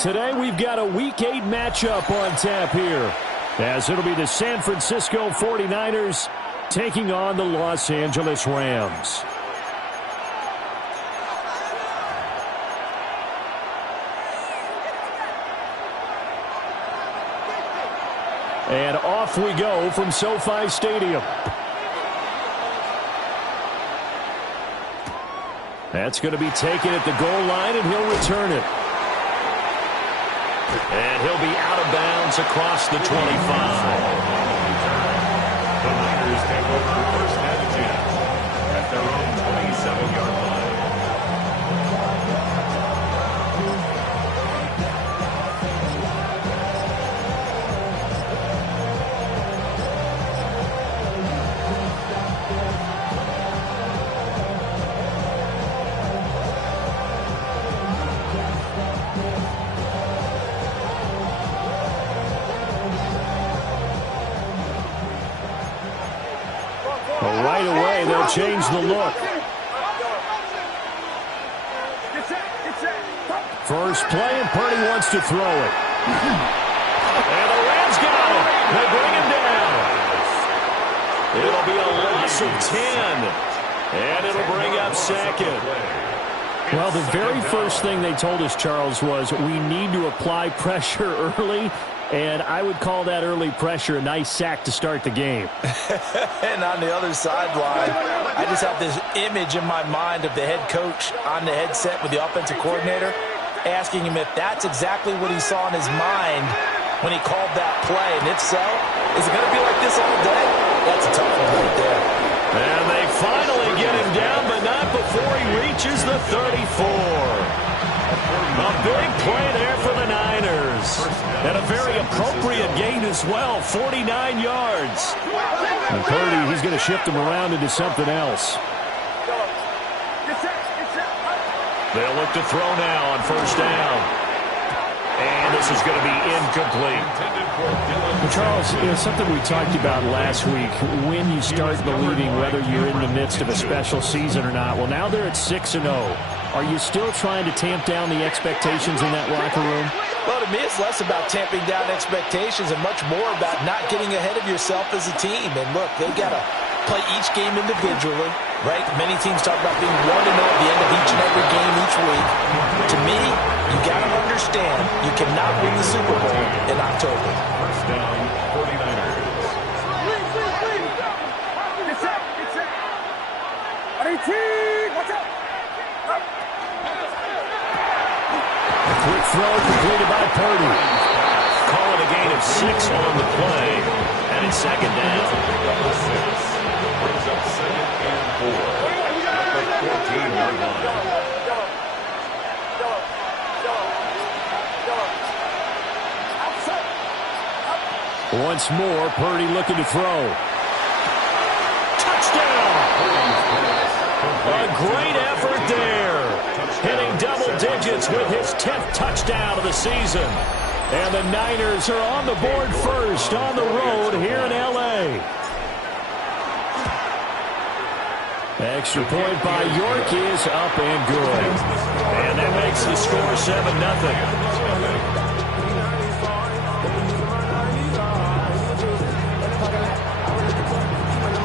Today we've got a Week 8 matchup on tap here, as it'll be the San Francisco 49ers taking on the Los Angeles Rams. And off we go from SoFi Stadium. That's going to be taken at the goal line, and he'll return it. And he'll be out of bounds across the 25. The Niners take over first and 10 at their own 27-yard line. Right away, they'll change the look. First play, and Purdy wants to throw it. And the Rams got it. They bring him down. It'll be a loss of 10. And it'll bring up second. Well, the very first thing they told us, Charles, was we need to apply pressure early. And I would call that early pressure a nice sack to start the game. And on the other sideline, I just have this image in my mind of the head coach on the headset with the offensive coordinator asking him if that's exactly what he saw in his mind when he called that play. And if so, is it going to be like this all day? That's a tough one right there. And they finally get him down, but not before he reaches the 34. A big play there for the Niners. And a very appropriate gain as well, 49 yards. And Purdy, he's going to shift him around into something else. They'll look to throw now on first down. And this is going to be incomplete. Well, Charles, something we talked about last week, when you start believing whether you're in the midst of a special season or not. Well, now they're at 6-0. Are you still trying to tamp down the expectations in that locker room? Well, to me, it's less about tamping down expectations and much more about not getting ahead of yourself as a team. And look, they've got to play each game individually, right? Many teams talk about being 1-0 at the end of each and every game each week. To me, you got to understand you cannot win the Super Bowl in October. First down, 49ers. Quick throw completed by Purdy. Call it a gain of 6 on the play. And it's second down. Brings up second and 4 at the 14-yard line. Once more, Purdy looking to throw. Touchdown! A great effort there. Hitting double digits with his 10th touchdown of the season. And the Niners are on the board first on the road here in L.A. Extra point by York is up and good. And that makes the score 7-0.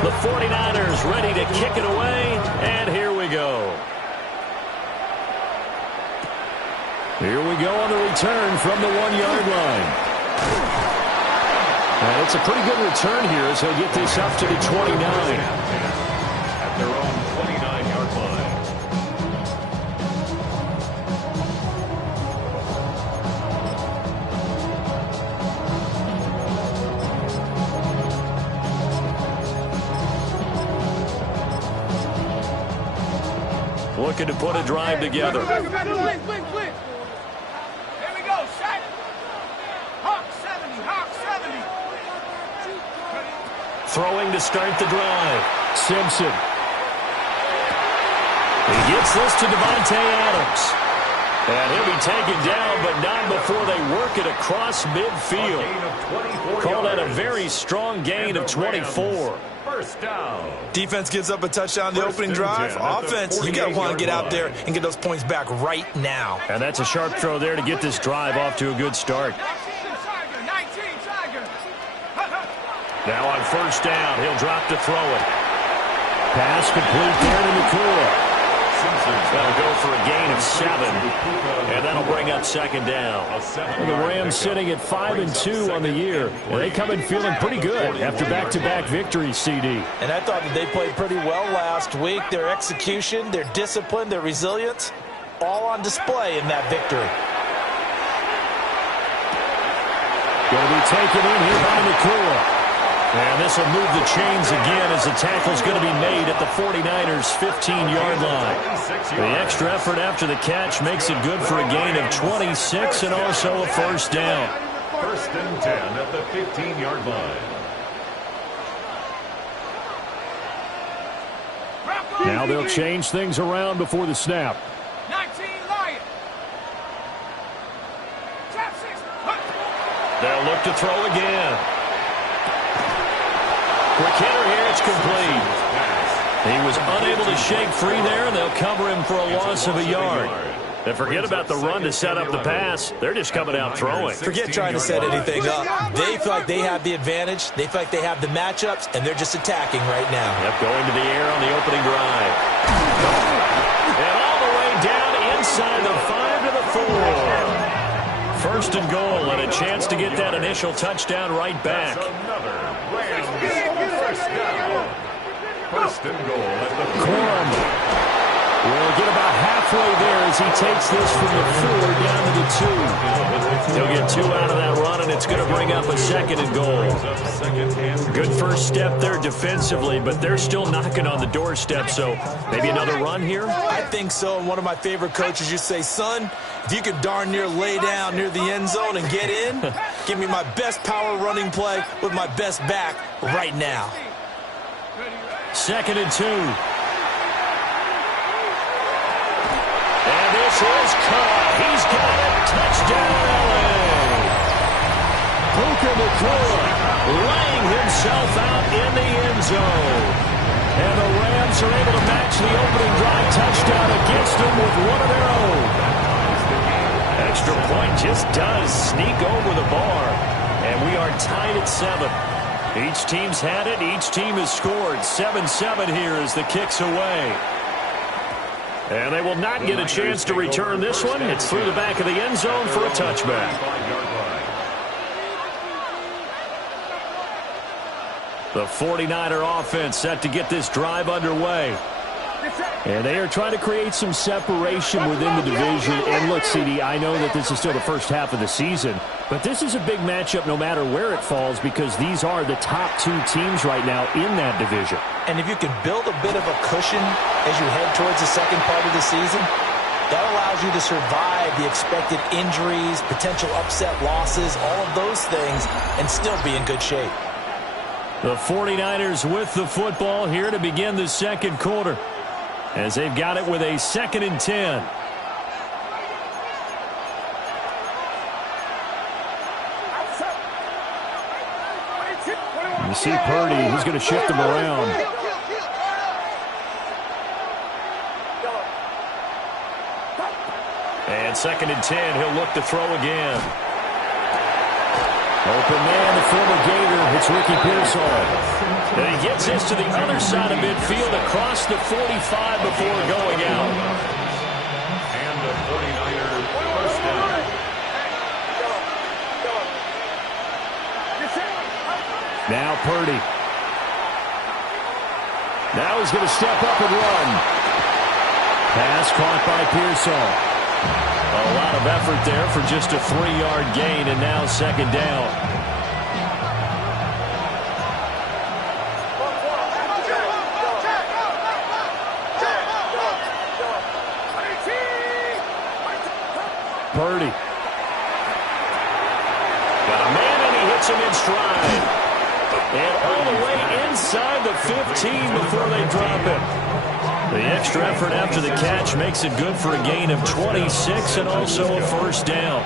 The 49ers ready to kick it away, and here we go. Here we go on the return from the 1-yard line. And it's a pretty good return here as he'll get this up to the 29. At their own 29-yard line. Looking to put a drive together. Here we go, Shaq. Hawk 70, Hawk 70. Throwing to start the drive. Simpson. He gets this to Davante Adams. And he'll be taken down, but not before they work it across midfield. Call that a very strong gain of 24. First down. Defense gives up a touchdown in the opening drive. Offense, you got to want to get out there and get those points back right now. And that's a sharp throw there to get this drive off to a good start. 19 Tiger. Now on first down, he'll drop to throw it. Pass complete there to Nakua. That'll go for a gain of 7, and that'll bring up second down. The Rams sitting at 5-2 on the year. And they come in feeling pretty good after back-to-back victories, CD. And I thought that they played pretty well last week. Their execution, their discipline, their resilience, all on display in that victory. Going to be taken in here by Nakua. And this will move the chains again as the tackle's going to be made at the 49ers' 15-yard line. The extra effort after the catch makes it good for a gain of 26 and also a first down. First and 10 at the 15-yard line. Now they'll change things around before the snap. 19 Lion. Tap 6. They'll look to throw again. Quick hitter here, it's complete. He was unable to shake free there, and they'll cover him for a loss of a yard. And forget about the run to set up the pass. They're just coming out throwing. Forget trying to set anything up. They feel like they have the advantage. They feel like they have the matchups, and they're just attacking right now. Yep, going to the air on the opening drive. And all the way down inside the 5 to the 4. First and goal, and a chance to get that initial touchdown right back. First and goal at the Corum will get about halfway there as he takes this from the 4 down to the 2. He'll get 2 out of that run, and it's going to bring up a second and goal. Good first step there defensively, but they're still knocking on the doorstep, so maybe another run here? I think so. And one of my favorite coaches, you say, son, if you could darn near lay down near the end zone and get in, give me my best power running play with my best back right now. Second and 2. And this is caught. He's got it. Touchdown, LA. Puka Nakua laying himself out in the end zone. And the Rams are able to match the opening drive touchdown against them with one of their own. Extra point just does sneak over the bar. And we are tied at 7. Each team's had it. Each team has scored. 7-7 here as the kick's away. And they will not get a chance to return this one. It's through the back of the end zone for a touchback. The 49er offense set to get this drive underway. And they are trying to create some separation within the division. And look, CD, I know that this is still the first half of the season, but this is a big matchup no matter where it falls because these are the top 2 teams right now in that division. And if you can build a bit of a cushion as you head towards the second part of the season, that allows you to survive the expected injuries, potential upset losses, all of those things, and still be in good shape. The 49ers with the football here to begin the second quarter, as they've got it with a 2nd and 10. You see Purdy, he's going to shift them around. And 2nd and 10, he'll look to throw again. Open man, the former Gator, it's Ricky Pearsall. And he gets this to the other side of midfield across the 45 before going out. And the 49ers first down. Now Purdy. Now he's going to step up and run. Pass caught by Pearsall. A lot of effort there for just a 3-yard gain, and now second down. Purdy. Got a man, and he hits him in stride. And all the way inside the 15 before they drop him. The extra effort after the catch makes it good for a gain of 26 and also a first down.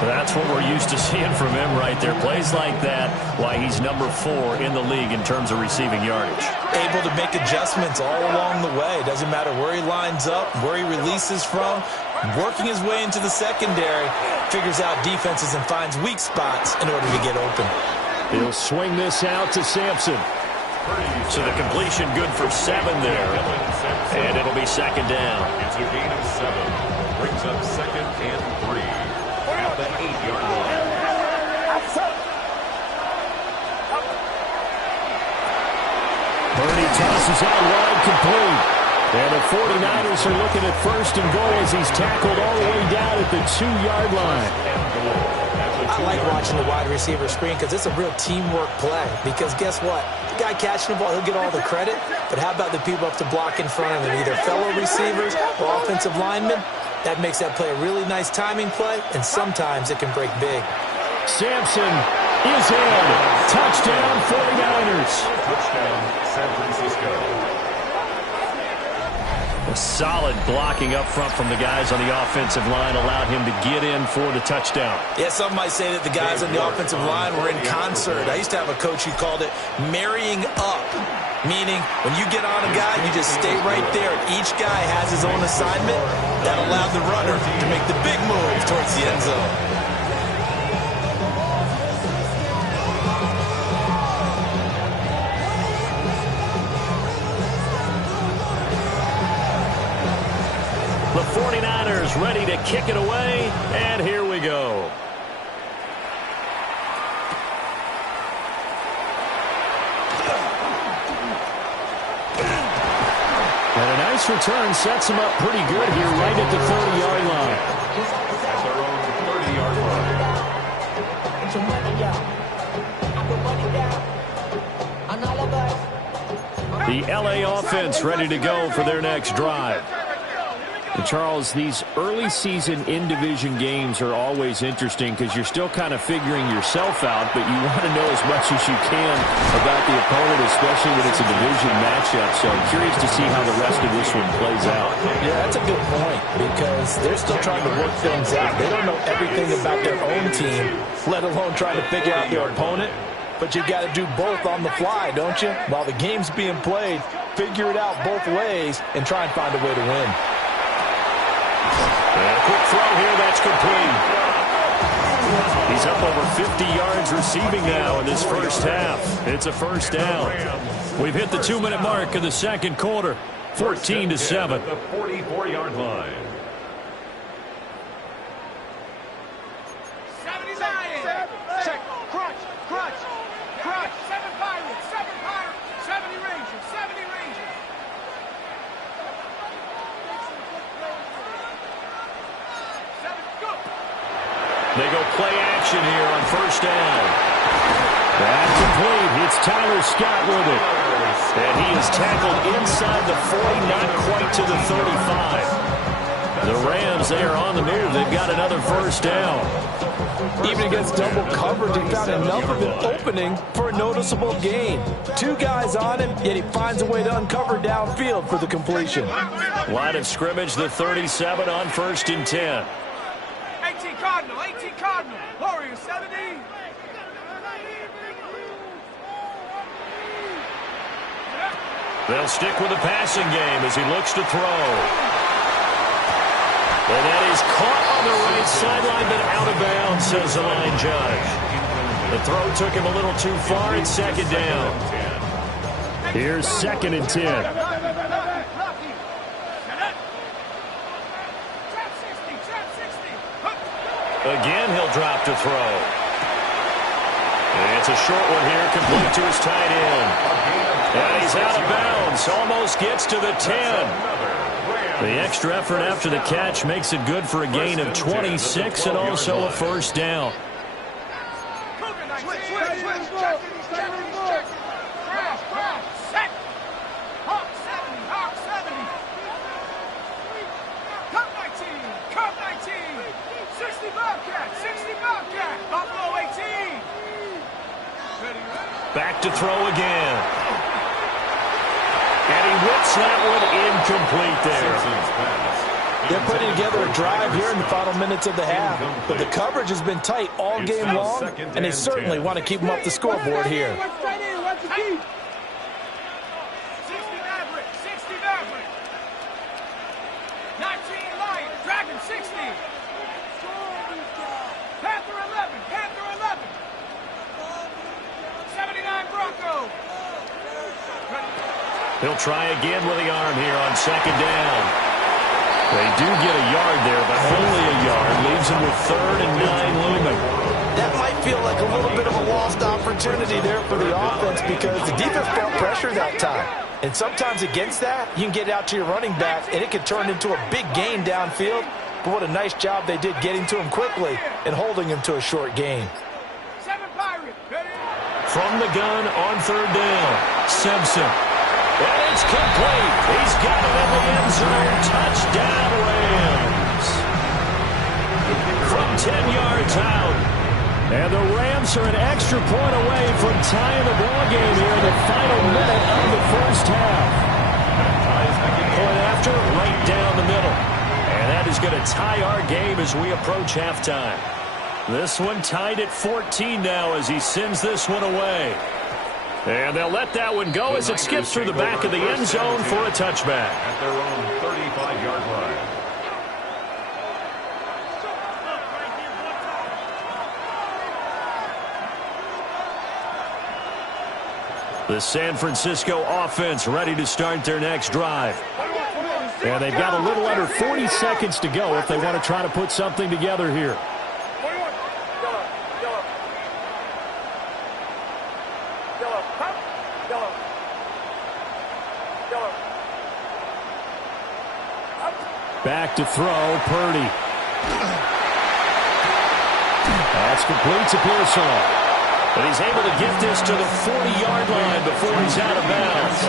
So that's what we're used to seeing from him right there. Plays like that, why he's number 4 in the league in terms of receiving yardage. Able to make adjustments all along the way. Doesn't matter where he lines up, where he releases from. Working his way into the secondary, figures out defenses and finds weak spots in order to get open. He'll swing this out to Sampson. So the completion good for 7 there. And it'll be second down. It's a gain of 7. Brings up second and 3. At the 8-yard line. Purdy tosses out wide, complete. And the 49ers are looking at first and goal as he's tackled all the way down at the 2-yard line. I like watching the wide receiver screen because it's a real teamwork play. Because guess what? The guy catching the ball, he'll get all the credit. But how about the people up to block in front of him, either fellow receivers or offensive linemen? That makes that play a really nice timing play, and sometimes it can break big. Sampson is in. Touchdown, 49ers. Touchdown, San Francisco. Solid blocking up front from the guys on the offensive line allowed him to get in for the touchdown. Yeah, some might say that the guys on the offensive line were in concert. I used to have a coach who called it marrying up, meaning when you get on a guy, you just stay right there. Each guy has his own assignment. That allowed the runner to make the big move towards the end zone. The 49ers ready to kick it away, and here we go. And a nice return sets him up pretty good here right at the 30-yard line. At their own 30-yard line. The LA offense ready to go for their next drive. And Charles, these early season in-division games are always interesting because you're still kind of figuring yourself out, but you want to know as much as you can about the opponent, especially when it's a division matchup. So I'm curious to see how the rest of this one plays out. Yeah, that's a good point because they're still trying to work things out. They don't know everything about their own team, let alone trying to figure out their opponent. But you got to do both on the fly, don't you? While the game's being played, figure it out both ways and try and find a way to win. And a quick throw here, that's complete. He's up over 50 yards receiving now in this first half. It's a first down. We've hit the 2-minute mark of the second quarter, 14-7. The 44-yard line. 70 Zion. Check. Crunch. 7 Pirates. 70 Rangers. 70 Rangers. They go play action here on first down. That's complete. It's Tyler Scott with it. And he is tackled inside the 40, not quite to the 35. The Rams, they are on the move. They've got another first down. Even against double coverage, he found enough of an opening for a noticeable gain. 2 guys on him, yet he finds a way to uncover downfield for the completion. Line of scrimmage, the 37 on first and 10. 18 Cardinal. Warriors 70. They'll stick with the passing game as he looks to throw. And that is caught on the right sideline, but out of bounds, says the line judge. The throw took him a little too far. It's second down. Here's second and 10. Again, he'll drop to throw. And it's a short one here, complete to his tight end. And he's out of bounds, almost gets to the 10. The extra effort after the catch makes it good for a gain of 26 and also a first down. Back to throw again. And he whips Gets that one incomplete there. Simpson's pass. They're putting together a drive here in the final minutes of the half, but the coverage has been tight all game long, and they certainly want to keep them up the scoreboard here. 60 Maverick, 60 Maverick. 19 Lion, Dragon 60. Panther 11, Panther 11. 79 Bronco. He'll try again with the arm here on second down. They do get a yard there, but only a yard. Leaves them with 3rd and 9 looming. That might feel like a little bit of a lost opportunity there for the offense because the defense brought pressure that time. And sometimes against that, you can get out to your running back, and it can turn into a big gain downfield. But what a nice job they did getting to him quickly and holding him to a short gain. 7 Pirate, ready? From the gun on 3rd down, Simpson. And it's complete. He's got it in the end zone. Touchdown, Rams. From 10 yards out. And the Rams are an extra point away from tying the ball game here in the final minute of the first half. Point after, right down the middle. And that is going to tie our game as we approach halftime. This one tied at 14 now as he sends this one away. And they'll let that one go as it skips through the back of the end zone for a touchback. At their own 35-yard line. The San Francisco offense ready to start their next drive. And they've got a little under 40 seconds to go if they want to try to put something together here. Back to throw, Purdy. That's complete to Pearsall. But he's able to get this to the 40-yard line before he's out of bounds.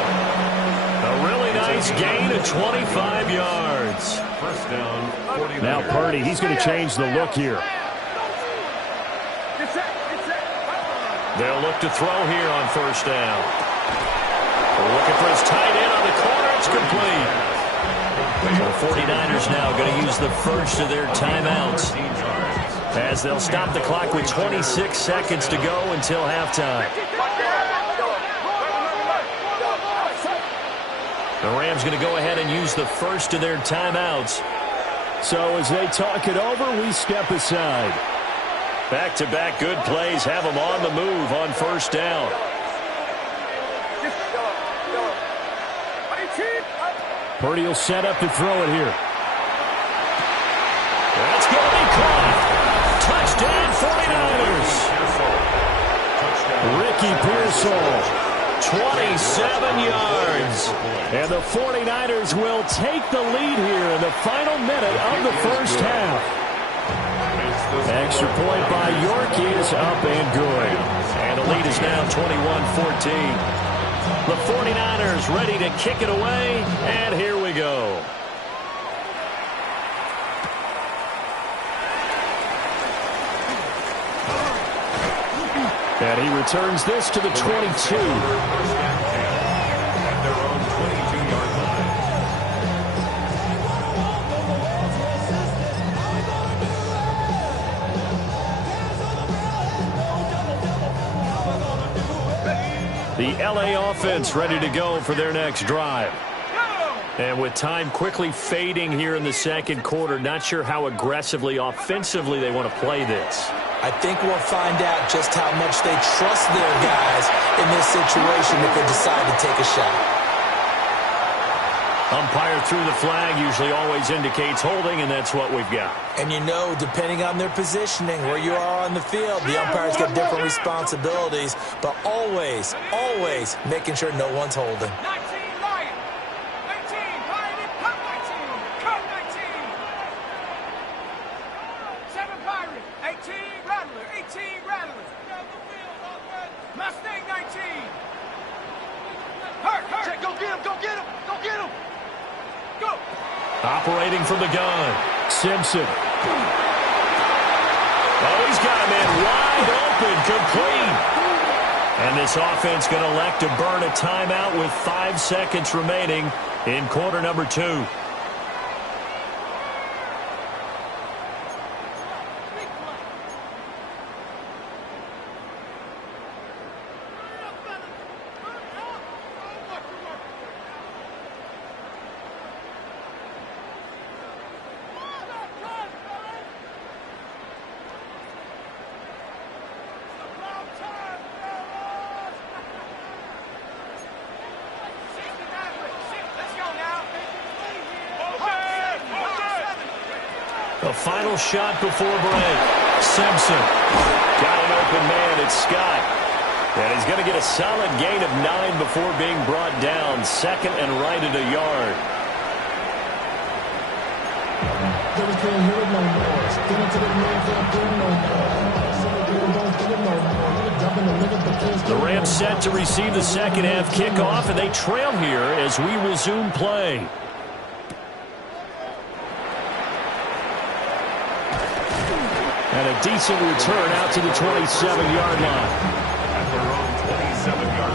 A really nice gain of 25 yards. First down, 49. Now Purdy, he's going to change the look here. They'll look to throw here on first down. Looking for his tight end on the corner. It's complete. The 49ers now going to use the first of their timeouts as they'll stop the clock with 26 seconds to go until halftime. The Rams going to go ahead and use the first of their timeouts. So as they talk it over, we step aside. Back-to-back good plays have them on the move on first down. Purdy will set up to throw it here. That's going to be caught. Touchdown 49ers. Ricky Pearsall. 27 yards. And the 49ers will take the lead here in the final minute of the first half. Extra point by York is up and good. And the lead is now 21-14. The 49ers ready to kick it away, and here we go. And he returns this to the 22. At their own 22-yard line. The LA offense ready to go for their next drive. And with time quickly fading here in the second quarter, not sure how aggressively, offensively they want to play this. I think we'll find out just how much they trust their guys in this situation if they decide to take a shot. Umpire threw the flag, usually always indicates holding, and that's what we've got. And you know, depending on their positioning, where you are on the field, the umpires get different responsibilities, but always, always making sure no one's holding. 19 Lion, 18 Lion, cut 19, cut 19. 7 Pirate, 18 Rattler, 18 Rattler. Mustang 19. Hurt, hurt. Go get him, go get him, go get him. Go. Operating from the gun. Simpson. Oh, he's got a man wide open, complete. And And this offense going to elect to burn a timeout with 5 seconds remaining in quarter number 2. The final shot before break. Simpson. Got an open man. It's Scott. And he's going to get a solid gain of 9 before being brought down. Second and right at a yard. The Rams set to receive the second half kickoff, and they trail here as we resume play. And a decent return out to the 27-yard line. At their own 27-yard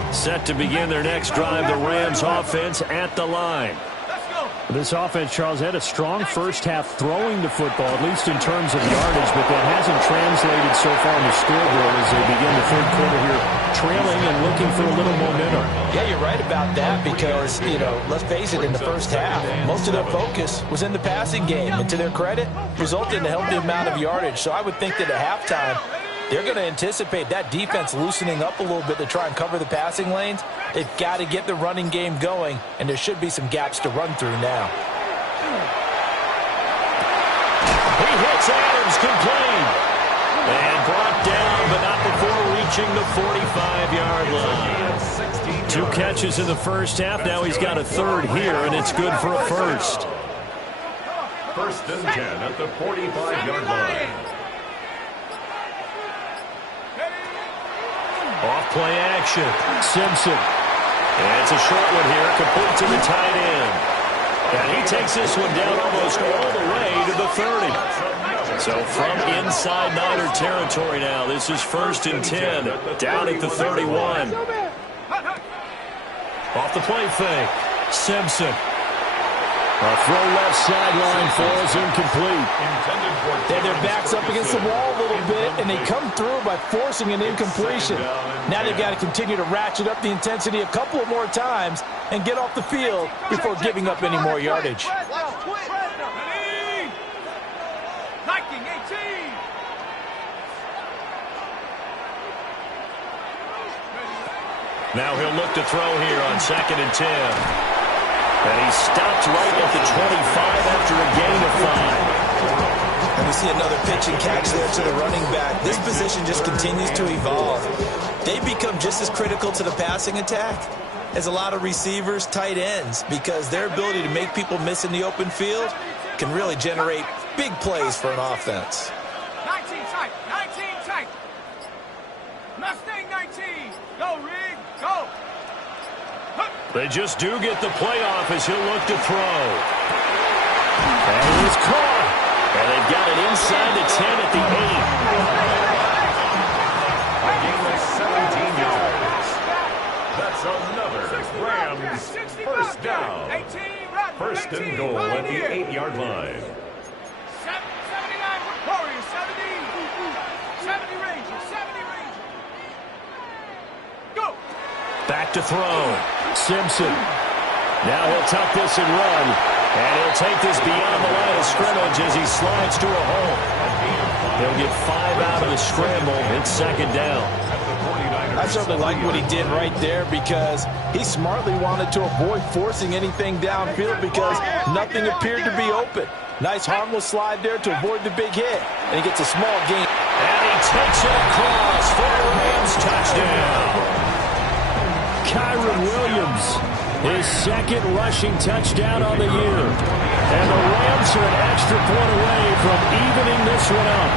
line. Set to begin their next drive, the Rams offense at the line. This offense, Charles, had a strong first half throwing the football, at least in terms of yardage, but that hasn't translated so far in the scoreboard as they begin the third quarter here, trailing and looking for a little momentum. Yeah, you're right about that because, let's face it, in the first half, most of their focus was in the passing game, and to their credit, resulted in a healthy amount of yardage. So I would think that at halftime, they're going to anticipate that defense loosening up a little bit to try and cover the passing lanes. They've got to get the running game going, and there should be some gaps to run through now. He hits Adams complete. And brought down, but not before reaching the 45-yard line. 2 catches in the first half. Now he's got a third here, and it's good for a first. First and 10 at the 45-yard line. Off play action. Simpson. And it's a short one here, complete to the tight end. And he takes this one down almost all the way to the 30. So from inside Niner territory now, this is first and 10, down at the 31. Off the play fake. Simpson. A throw left sideline falls incomplete. Then their backs up against the wall a little bit, and they come through by forcing an incompletion. Now they've got to continue to ratchet up the intensity a couple of more times and get off the field before giving up any more yardage. Now he'll look to throw here on second and 10. And he stopped right at the 25 after a gain of 5. And we see another pitch and catch there to the running back. This position just continues to evolve. They become just as critical to the passing attack as a lot of receivers, tight ends, because their ability to make people miss in the open field can really generate big plays for an offense. 19 tight, 19 tight. Mustang 19. Go, Rig, go. They just do get the playoff as he'll look to throw. And he's caught. And they've got it inside the 10 at the 8. A gain of 17 yards. That's another Rams first down. First and goal at the 8-yard line. 79 Warriors, 70. 70 Rangers, 70 Rangers. Go. Back to throw. Simpson. Now he'll tuck this and run. And he'll take this beyond the line of scrimmage as he slides to a hole. He'll get 5 out of the scramble. It's second down. I certainly like what he did right there because he smartly wanted to avoid forcing anything downfield because nothing appeared to be open. Nice harmless slide there to avoid the big hit. And he gets a small gain. And he takes it across for a Rams touchdown. Kyren Williams, his second rushing touchdown on the year. And the Rams are an extra point away from evening this one up.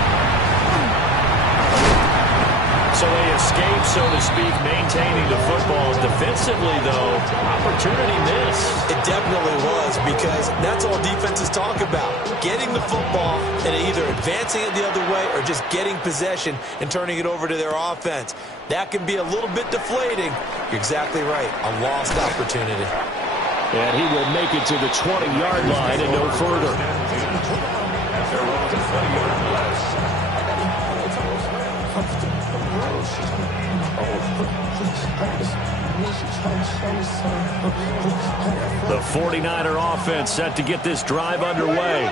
So they escape, so to speak, maintaining the football. Defensively, though, opportunity missed. It definitely was, because that's all defenses talk about. Getting the football and either advancing it the other way or just getting possession and turning it over to their offense. That can be a little bit deflating. You're exactly right. A lost opportunity. And he will make it to the 20-yard line and no further. The 49er offense set to get this drive underway.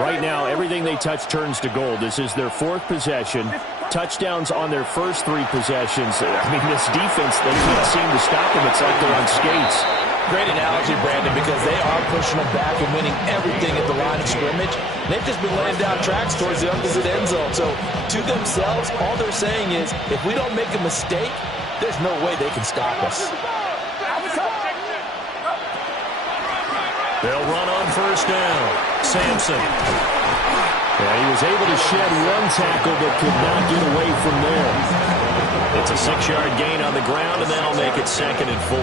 Right now, everything they touch turns to gold. This is their fourth possession. Touchdowns on their first three possessions. I mean, this defense, they can't seem to stop them. It's like they're on skates. Great analogy, Brandon, because they are pushing them back and winning everything at the line of scrimmage. They've just been laying down tracks towards the opposite end zone. So, to themselves, all they're saying is, if we don't make a mistake, there's no way they can stop us. They'll run on first down. Sampson. Yeah, he was able to shed one tackle but could not get away from there. It's a 6-yard gain on the ground, and that'll make it 2nd and 4.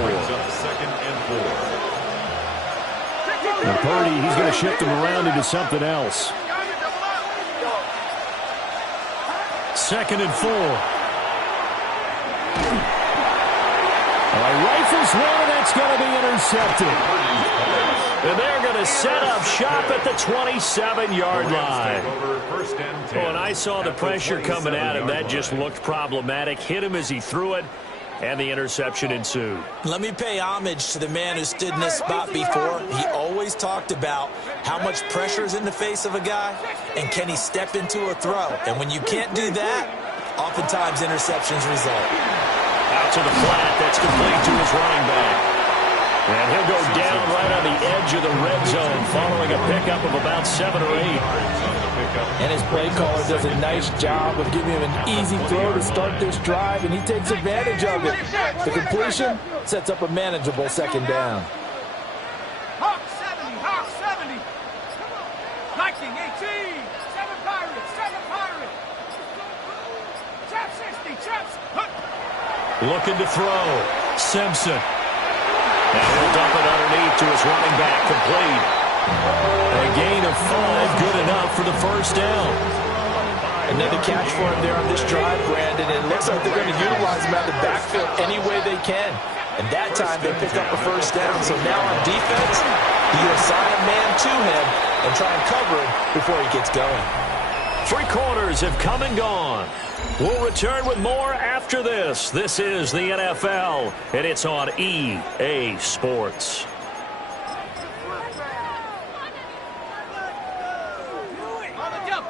And Purdy, he's going to shift him around into something else. 2nd and 4. Rifles one, and that's going to be intercepted. And they're going to set up shop at the 27-yard line. Oh, and I saw the pressure coming at him. That just looked problematic. Hit him as he threw it, and the interception ensued. Let me pay homage to the man who stood in this spot before. He always talked about how much pressure is in the face of a guy, and can he step into a throw. And when you can't do that, oftentimes interceptions result. Out to the flat. That's complete to his running back. And he'll go down right on the edge of the red zone following a pickup of about 7 or 8. And his play caller does a nice job of giving him an easy throw to start this drive, and he takes advantage of it. The completion sets up a manageable 2nd down. Hawk 70, Hawk 70. Viking 18, 7 Pirates, 7 Pirates. Trap 60, Traps. Looking to throw. Simpson. And he'll dump it underneath to his running back, complete. A gain of 5, good enough for the first down. Another catch for him there on this drive, Brandon. And it looks like they're going to utilize him out of the backfield any way they can. And that time they pick up a first down. So now on defense, you assign a man to him and try and cover him before he gets going. 3 quarters have come and gone. We'll return with more after this. This is the NFL, and it's on EA Sports.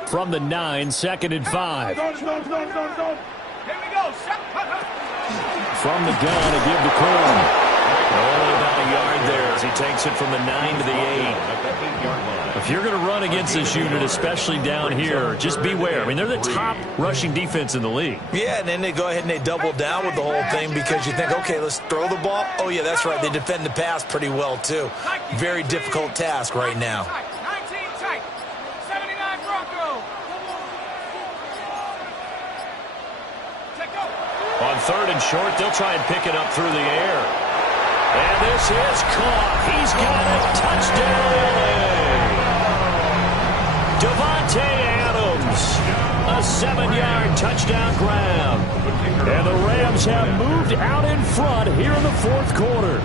From the 9, 2nd and 5. Here we go. From the gun, a give to Cohen. Only about a yard there as he takes it from the 9 to the 8. If you're going to run against this unit, especially down here, just beware. I mean, they're the top rushing defense in the league. Yeah, and then they go ahead and they double down with the whole thing because you think, okay, let's throw the ball. Oh, yeah, that's right. They defend the pass pretty well, too. Very difficult task right now. 19 tight. 79 Bronco. On 3rd and short, they'll try and pick it up through the air. And this is caught. He's got it. Touchdown, LA. Davante Adams, a 7-yard touchdown grab. And the Rams have moved out in front here in the 4th quarter.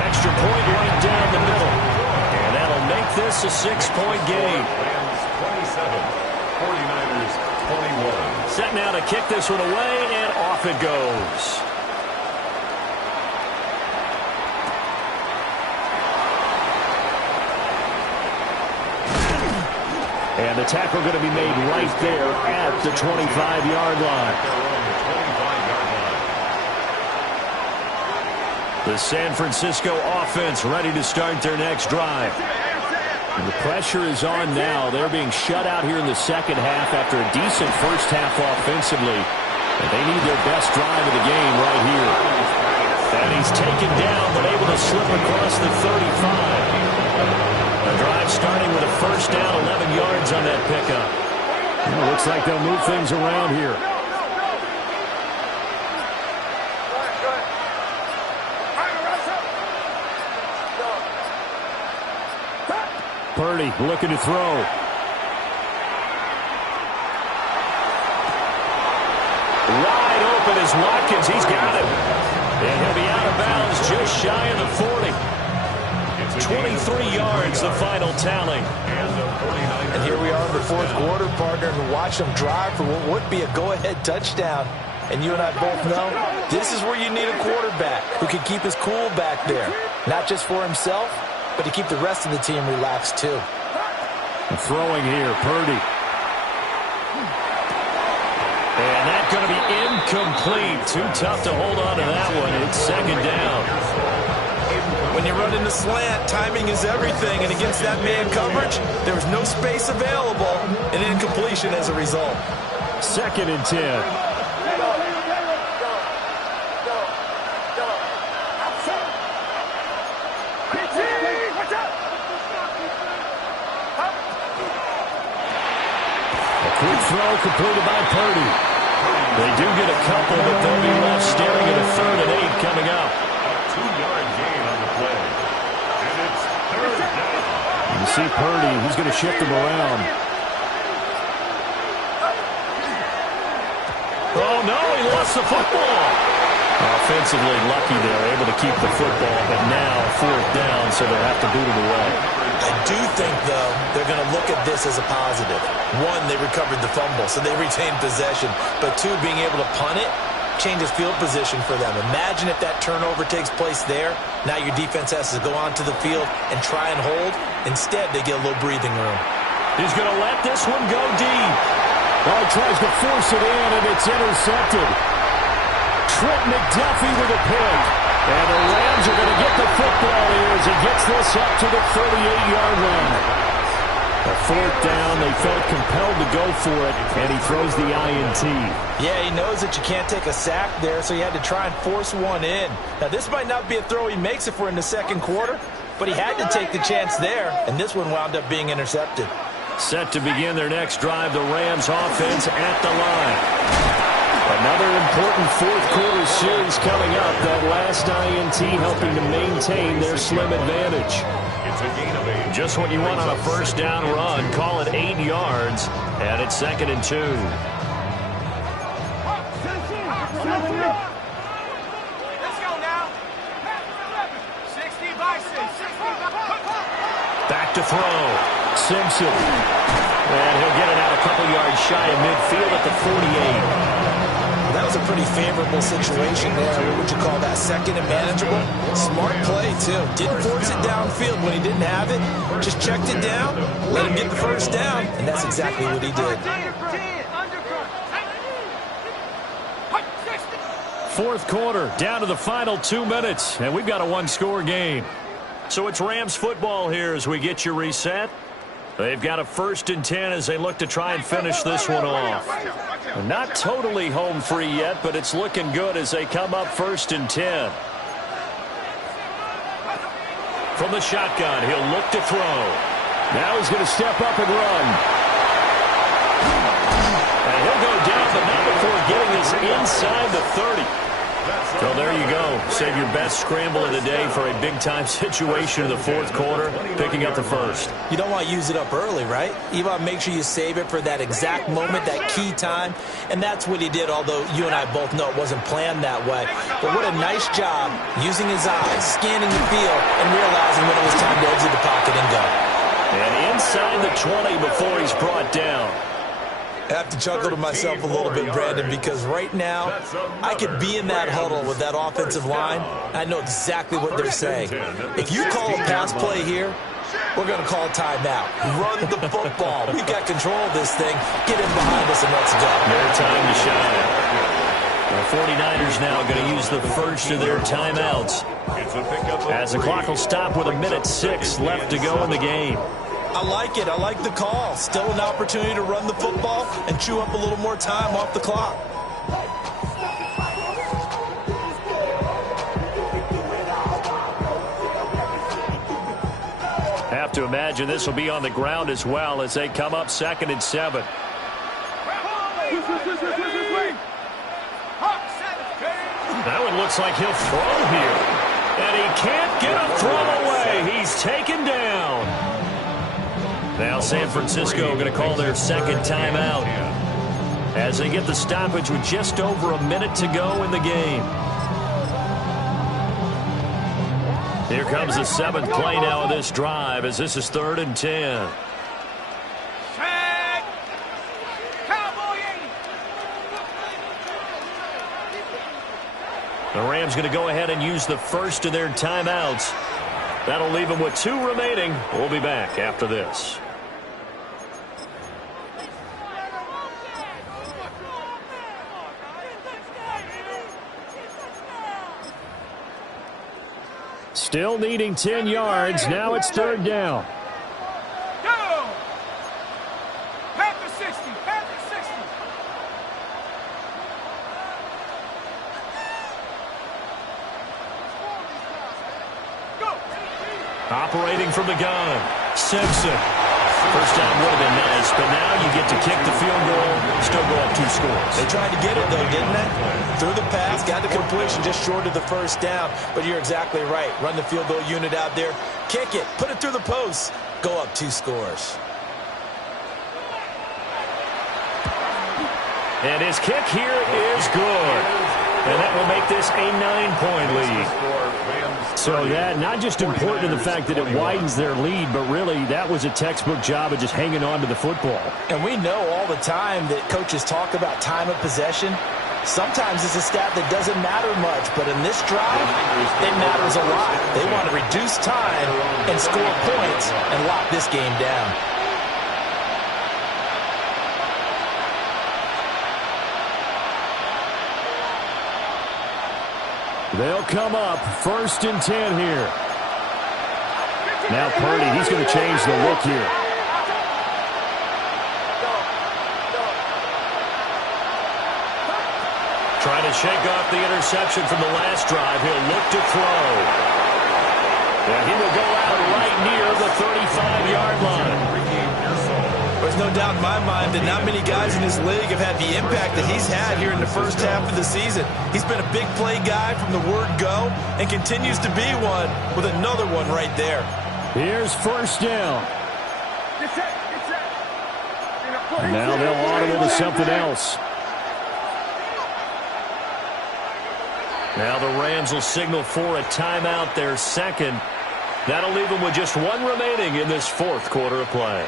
Extra point right down the middle. And that'll make this a 6-point game. Rams 27, 49ers 21. Set now to kick this one away, and off it goes. And the tackle going to be made right there at the 25-yard line. The San Francisco offense ready to start their next drive. And the pressure is on now. They're being shut out here in the second half after a decent first half offensively. And they need their best drive of the game right here. And he's taken down but able to slip across the 35. The drive starting with a first down, 11 yards on that pickup. Well, looks like they'll move things around here. Purdy looking to throw. Wide open is Watkins. He's got it. And he'll be out of bounds just shy of the 40. 23 yards, the final tally. And here we are in the fourth quarter, partner, and watch them drive for what would be a go-ahead touchdown. And you and I both know this is where you need a quarterback who can keep his cool back there. Not just for himself, but to keep the rest of the team relaxed too. Throwing here, Purdy. And that's going to be incomplete. Too tough to hold on to that one. It's second down. When you run in the slant, timing is everything. And against that man coverage, there was no space available. And incompletion as a result. Second and 10. Quick throw completed by Purdy. They do get a couple, but they'll be left staring at a 3rd and 8 coming up. A 2-yard gain on the play. And it's 3rd down. You see Purdy, he's going to shift him around. Oh, no, he lost the football. Offensively lucky they're able to keep the football, but now 4th down, so they'll have to boot it away. I do think, though, they're going to look at this as a positive. One, they recovered the fumble, so they retained possession. But two, being able to punt it changes field position for them. Imagine if that turnover takes place there. Now your defense has to go onto the field and try and hold. Instead, they get a little breathing room. He's going to let this one go deep. Well, he tries to force it in, and it's intercepted. Trent McDuffie with a pick. And the Rams are going to get the football here as he gets this up to the 38-yard line. A 4th down, they felt compelled to go for it, and he throws the INT. Yeah, he knows that you can't take a sack there, so he had to try and force one in. Now, this might not be a throw he makes if we're in the second quarter, but he had to take the chance there, and this one wound up being intercepted. Set to begin their next drive, the Rams offense at the line. Another important fourth quarter series coming up. That last INT helping to maintain their slim advantage. It's a gain of 8. Just what you want on a first down run. Call it 8 yards, and it's 2nd and 2. Let's go now. 60 by 6. 60 by... Back to throw. Simpson. And he'll get it out a couple yards shy of midfield at the 48. That was a pretty favorable situation there. What would you call that? Second and manageable? Smart play, too. Didn't force it downfield when he didn't have it. Just checked it down, let him get the first down, and that's exactly what he did. Fourth quarter, down to the final 2 minutes, and we've got a one-score game. So it's Rams football here as we get you reset. They've got a 1st and 10 as they look to try and finish this one off. Not totally home free yet, but it's looking good as they come up 1st and 10. From the shotgun, he'll look to throw. Now he's going to step up and run. And he'll go down, but not before getting this inside the 30. So there you go. Save your best scramble of the day for a big-time situation in the fourth quarter, picking up the first. You don't want to use it up early, right? You want to make sure you save it for that exact moment, that key time. And that's what he did, although you and I both know it wasn't planned that way. But what a nice job using his eyes, scanning the field, and realizing when it was time to exit the pocket and go. And inside the 20 before he's brought down. I have to chuckle to myself a little bit, Brandon, because right now I could be in that huddle with that offensive line. I know exactly what they're saying. If you call a pass play here, we're going to call a timeout. Run the football. We've got control of this thing. Get in behind us and let's go. Their time to shine. The 49ers now going to use the first of their timeouts, as the clock will stop with 1:06 left to go in the game. I like it. I like the call. Still an opportunity to run the football and chew up a little more time off the clock. Have to imagine this will be on the ground as well as they come up 2nd and 7. That one looks like he'll throw here. And he can't get a throw away. He's taken down. Now San Francisco going to call their second timeout as they get the stoppage with just over a minute to go in the game. Here comes the seventh play now of this drive as this is 3rd and 10. The Rams going to go ahead and use the first of their timeouts. That'll leave them with 2 remaining. We'll be back after this. Still needing 10 yards. Now it's 3rd down. Go! Panther 60. Panther 60. Go! Operating from the gun. Simpson. First down would have been nice, but now you get to kick the field goal, still go up 2 scores. They tried to get it, though, didn't they? Threw the pass, got the completion just short of the first down. But you're exactly right. Run the field goal unit out there. Kick it. Put it through the posts. Go up 2 scores. And his kick here is good. And that will make this a 9-point lead. So that not just important in the fact that it widens their lead, but really that was a textbook job of just hanging on to the football. And we know all the time that coaches talk about time of possession. Sometimes it's a stat that doesn't matter much, but in this drive, it matters a lot. They want to reduce time and score points and lock this game down. They'll come up 1st and 10 here. Now Purdy, he's going to change the look here. Trying to shake off the interception from the last drive. He'll look to throw. And he will go out right near the 35-yard line. There's no doubt in my mind that not many guys in this league have had the impact that he's had here in the first half of the season. He's been a big play guy from the word go and continues to be one with another one right there. Here's 1st down. Now they'll audible to something else. Now the Rams will signal for a timeout, their second. That'll leave them with just 1 remaining in this 4th quarter of play.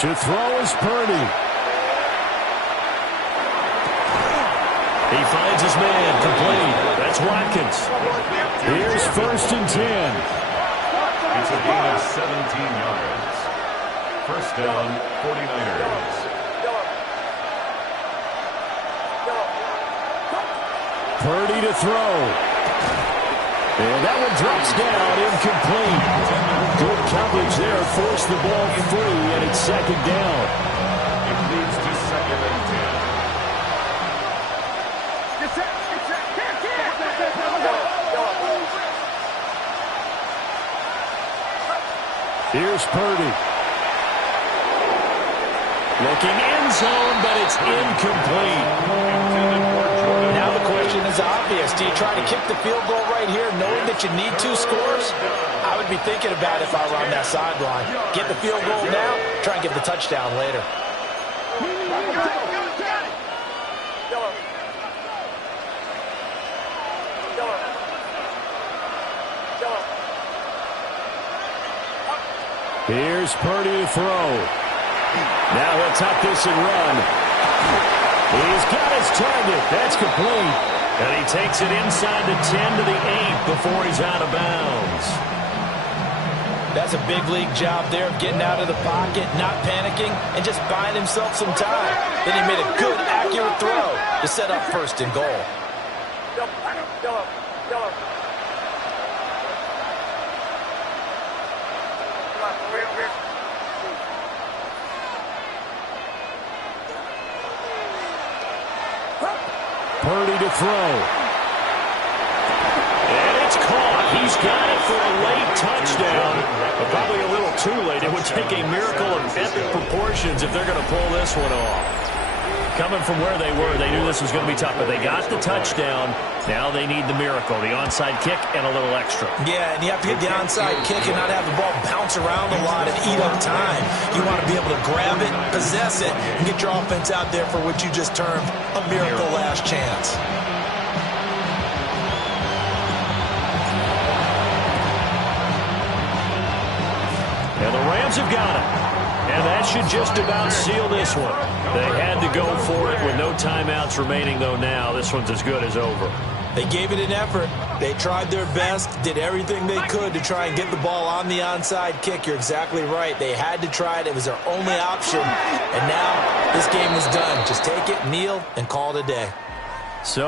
To throw is Purdy. He finds his man, complete. That's Watkins. Here's 1st and 10. It's a gain of 17 yards. First down, 49ers. Purdy to throw. And that one drops down, incomplete. Good coverage there, forced the ball free, and it's 2nd down. It leads to 2nd and 10. Here's Purdy. Looking end zone, but it's incomplete. Now the question is obvious. Do you try to kick the field goal right here knowing that you need 2 scores? I would be thinking about it if I were on that sideline. Get the field goal now, try and get the touchdown later. Here's Purdy to throw. Now he'll tuck this and run. He's got his target. That's complete. And he takes it inside the 10 to the 8 before he's out of bounds. That's a big league job there of getting out of the pocket, not panicking, and just buying himself some time. Then he made a good, accurate throw to set up 1st and goal. Purdy to throw. And it's caught. He's got it for a late touchdown. But probably a little too late. It would take a miracle of epic proportions if they're going to pull this one off. Coming from where they were, they knew this was going to be tough, but they got the touchdown. Now they need the miracle, the onside kick and a little extra. Yeah, and you have to get the onside kick and not have the ball bounce around a lot and eat up time. You want to be able to grab it, possess it, and get your offense out there for what you just termed a miracle last chance. And the Rams have got it. And that should just about seal this one. They had to go for it with no timeouts remaining, though now. This one's as good as over. They gave it an effort. They tried their best, did everything they could to try and get the ball on the onside kick. You're exactly right. They had to try it. It was their only option. And now this game is done. Just take it, kneel, and call it a day. So